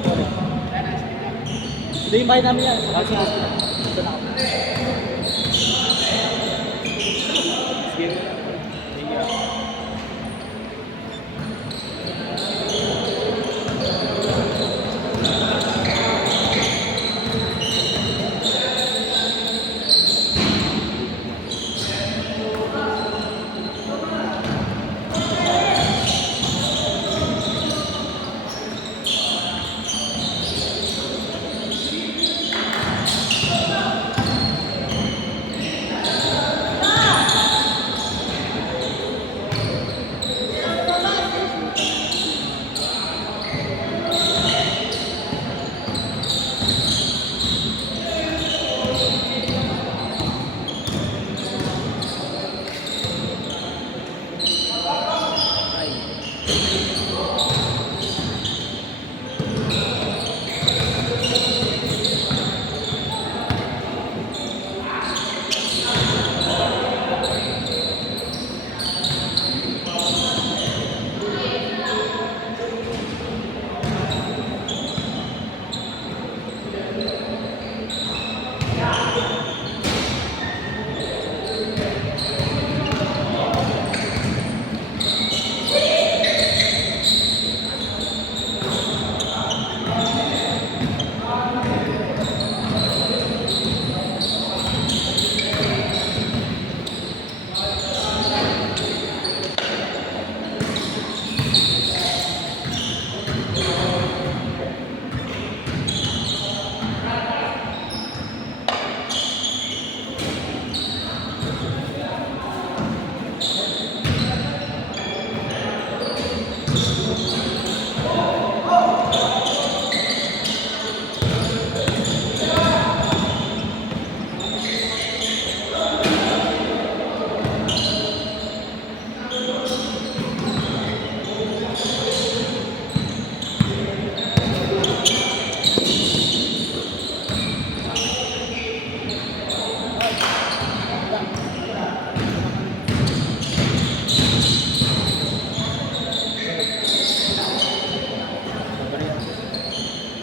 po rin. Ito yung bahay namin yan. Sa Housing Hospital. Ito na kami. Sige. Thank you.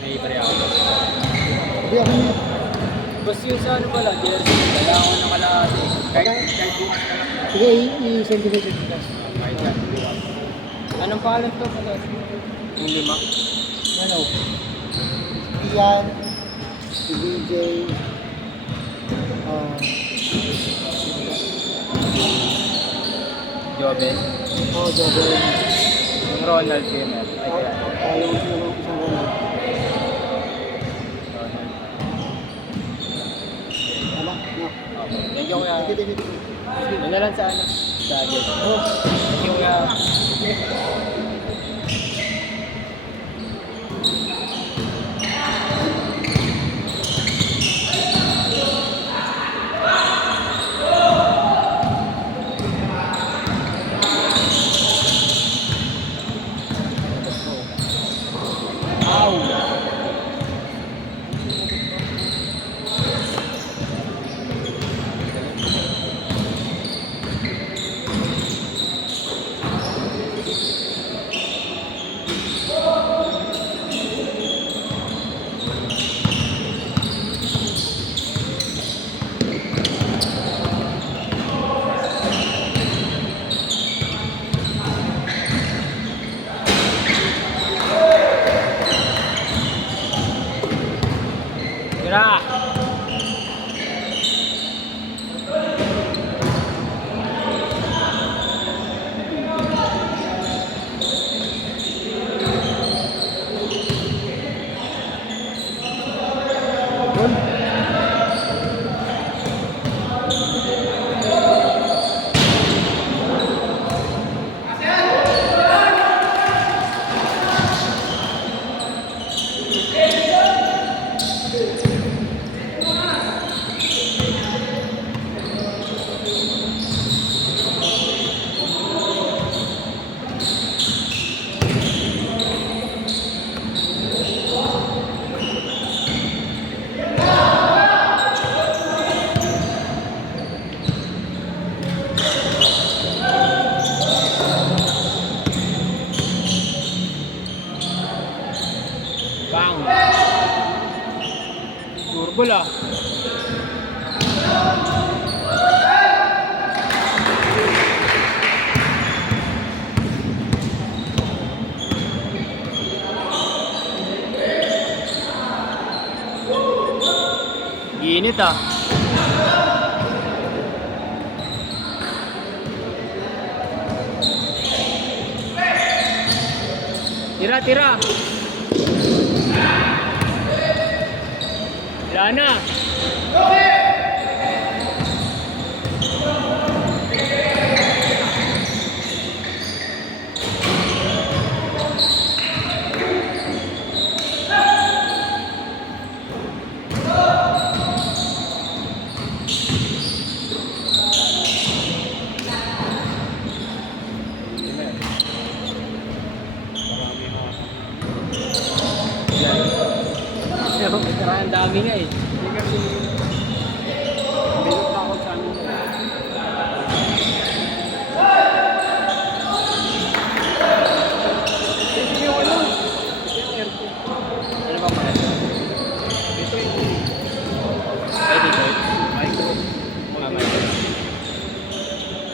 May pare ako. Hindi ako niya. Basta yun sa ano pala, kailangan ko ng kalahati. Kahit bukas na lang. Sige, i-send ko sa Gcash. Kahit yan. Anong pangalan to pala? Yung lima? Ano? Ian, si DJ, Jobe. Jobe. Yung Ronald Gamer. Ay, kaya. Yung isang Ronald. Ronald. Tama? No. Okay. Thank you kuya. Thank you. Yun na lang sa ano? Sa agad. Thank you kuya. Bola. Init ah. Tira, tira. Tira na. Tara, ang dami nga eh. Hindi kasi, bilog na ako sa amin. Ito yung ano? Ito yung aircon. Ano bang mahal? Ito yung Ay, dito. micro. Mamay.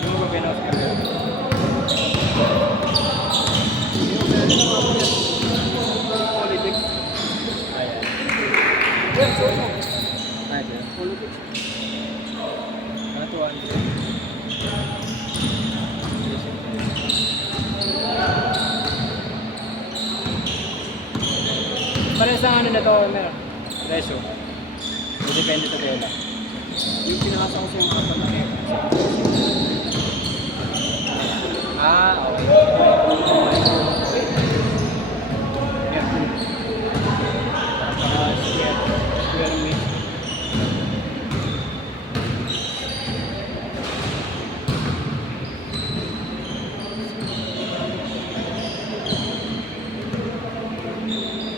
Yung mga pinos ka rin. Politics. Ayan. Yes, so, Ayan. politics. Ano to? Parehas ang ano na to, meron. Presyo. Depende sa tela. Yung pinakasa ko sa yung kapatid. Ah, okay. Square meat.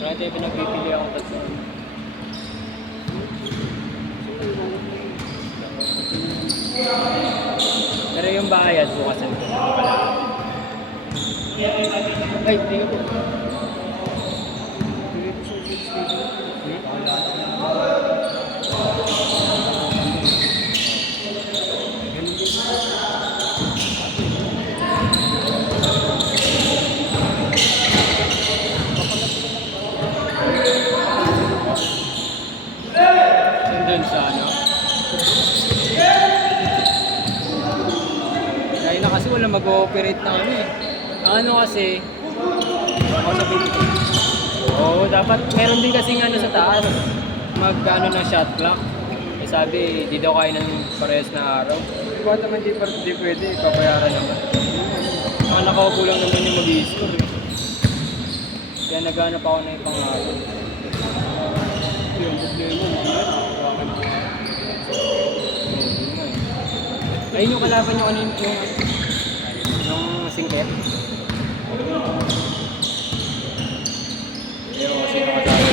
Parang tayo pinagpipili ako tatlo. Pero yung bayad bukas ang hindi pala. Ay, hindi ko po. Yun dun sa ano? Kaya na kasi wala mag-ooperate na ano eh. Ang ano kasi, ako sa Pilipinas. Oo, dapat meron din kasing ano sa taas. Mag-ano ng shot clock. Eh sabi, di daw kaya ng parehas na araw. Diba naman di pwede, papayaran naman. Mga nakaupo lang naman yung mag-i-score eh. Kaya naghanap ako na ibang araw. Yung problema, mamaya, bakit? Ayun yung kalaban yung ano yung singket. Ayun kasi nakasali.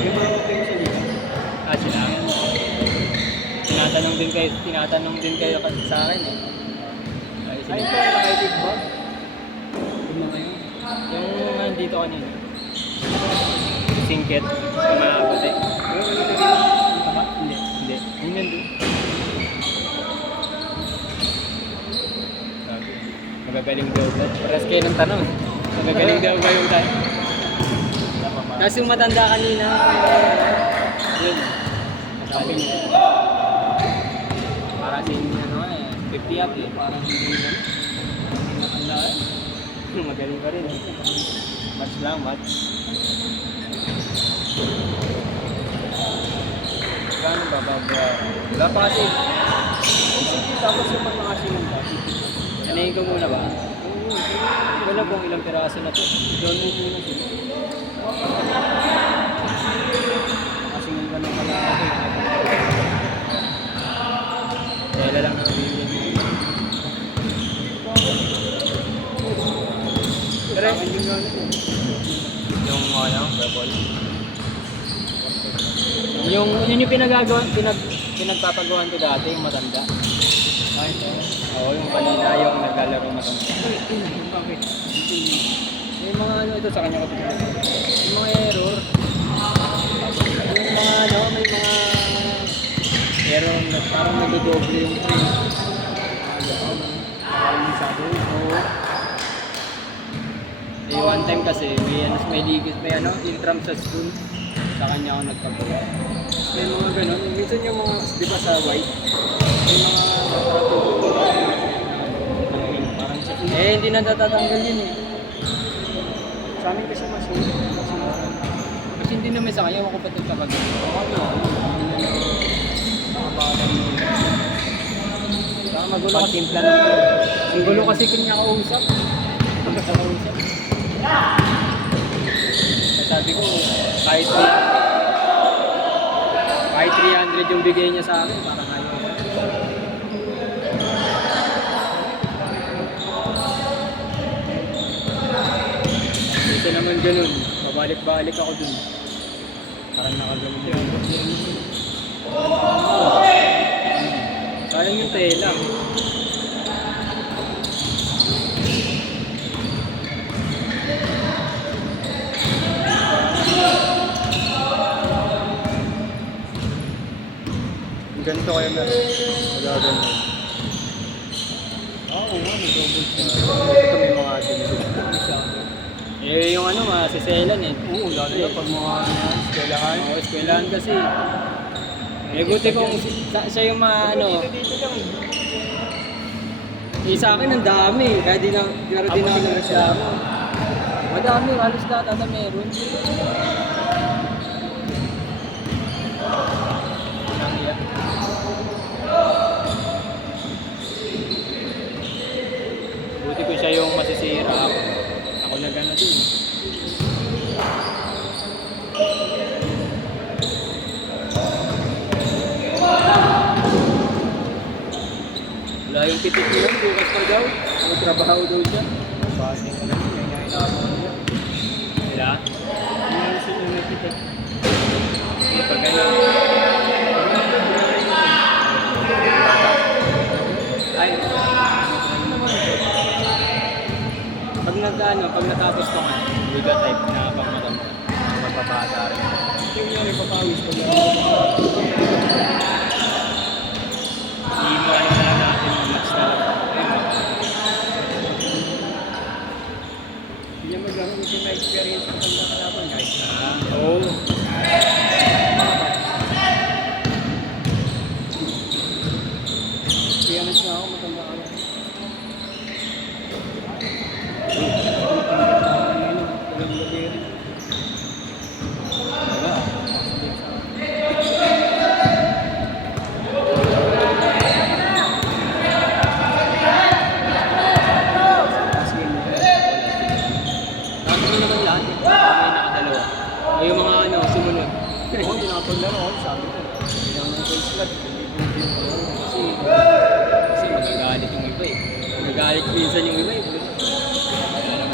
May mga potential dito. Ah, sila. Tinatanong din kayo kasi sa akin eh. Ay, Ay, sila. ito, naka-edit ba? Yung mga yun. Yung nandito kanina. Singket. Yung maabot eh. Pero kanina rin, dito ba? Hindi. Hindi. Yun nandun. Sabi. Magagaling daw ba? Paras kayo ng tanong. Magagaling daw ba yung tayo? Tapos yung matanda kanina. Yun. Sabi niya. Para sa inyo ano eh. 50 at eh. Parang hindi na. Ang lahat. Magaling pa rin eh. Match lang, match. Gano'n ba babayaran? Wala pa kasi. Tapos yung pag nakasinan ba? Anayin ko muna ba? Wala kung ilang piraso na to. Doon mo muna sila. Nakasinan ka ng kalahati. Tela lang ang bibili. Pero yung gano'n ko. Yung ano, purple. Yun yung pinagpapagawan ko dati, yung matanda. Kahit Oo, yung kanina yung naglalaro matanda. Bakit? May mga ano ito sa kanya ko tinuturo. May mga error. Yung mga ano, may mga error na parang nagdodoble yung frame. Parang sabi, Oo. Eh, one time kasi may ligis, may ano, intram sa school. Sa kanya ako nagpagawa. May mga ganun. Minsan yung mga, di ba sa white, may mga parang sa hindi na natatanggal yun eh. Sa amin kasi Kasi hindi naman sa kanya, ako pa nagpapagawa. Baka magulo kasi. Pagtimpla ng ang gulo kasi kanya kausap. Kausap. Sabi ko, kahit 300 yung bigay niya sa akin, parang ayaw. Kasi naman ganun, pabalik-balik ako dun. Parang nakaganon yun. Sayang yung tela. Ganito kayo meron. Magagano. Oo nga, may double check. Ito may mga dinidito. Eh, yung ano, masiselan eh. Oo, lalo na pag mga eskwelahan. Oo, eskwelahan kasi. Eh, buti kung siya yung ano, Dito lang. sa akin ang dami. Kaya di na, pero di na ako nagreklamo. Madami, halos lahat ata meron. Buti ko siya yung masisira ako. Ako na gano'n din. Wala yung pitik mo lang, bukas pa daw. Magtrabaho daw siya. Bakit ka lang, may nailaman niya. Wala. Ano sila nakita? Hindi pa gano'n. Ay, pag natapos ko nga, liga type na pang matanda. Magpapata rin. Yung nga may papawis ko lang. Hindi mo alam na natin yung match na lang. Hindi niya maglaro kasi may experience ko pag nakalaban guys. Oo. Experience na ako, matanda ka lang. Wala. Tapos mo naman lahat. May nakadalawa. O yung mga ano, sumunod. Oo, hindi nakapaglaro ako, sabi ko. Hindi naman ako slot. Kasi magagalit yung iba eh. Magagalit minsan yung iba eh.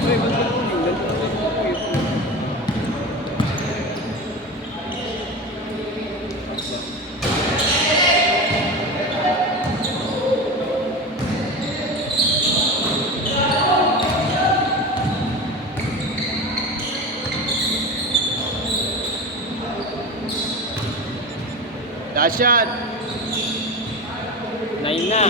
Uy, ba't ka kunin? Ganito ako yung Last shot! 9 na.